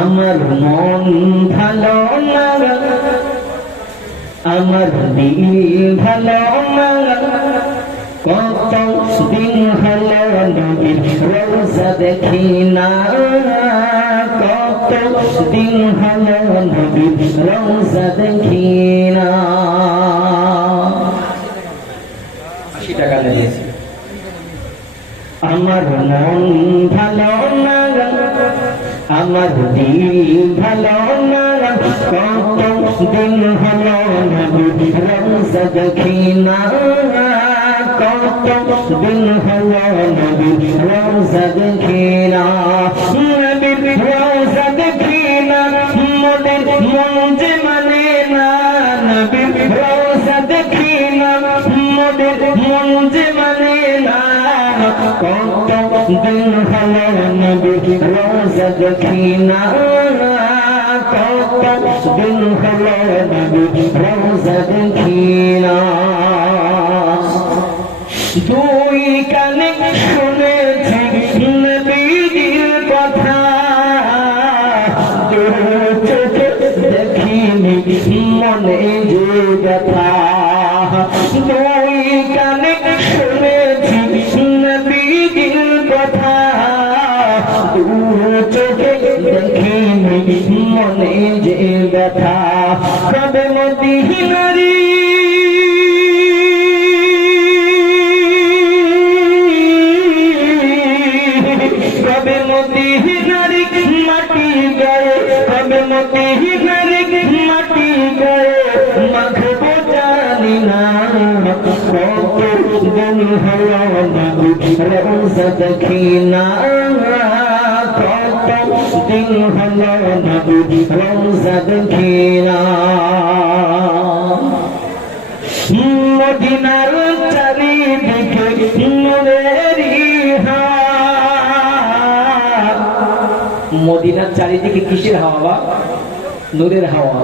আমার মন ভালো না। আমার দিল ভালো না। কত দিন হলো নবীর রোজা দেখি না। কত দিন হলো নবীর রোজা দেখি না। আশি টাকা লেগেছে। আমার মন ভালো না। আমার দিন ভালো না কত দিন ভালো না রোজা দেখি না কত দিন ভালো নবী রোজা দেখি না দিন হলো নবী রোজা দেখি না কত দিন হলো নবী রোজা দেখি না দুই কানে শুনেছি নবীর মনে যে ব্যথা দুই কানে শুনেছি মনে যে ব্যথা। কবে মদিনারী কবে মদিনার মাটি গায়ে। কবে মদিনার মাটি গায়ে। মাখবো জানি না। কত দিন হলো রোজা দেখি না। না মদিনার চারিদিকে মদিনার চারিদিকে কিসের হাওয়া নূরের হাওয়া।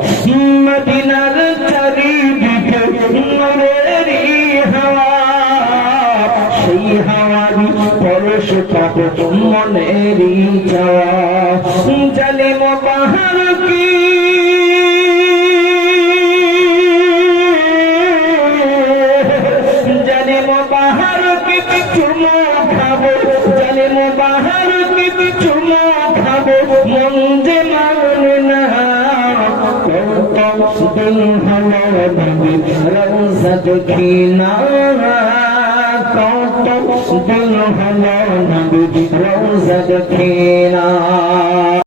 মদিনার চারিদিকে পাবো মনেরই যাওয়া জালিম বাহার কি জালিম বাহার কি চুমো খাব? জালিম বাহার কি চুমো খাব? মন যে মানে না কত দিন হলো রোজা দেখি না Do you know how long I'm with Rosa the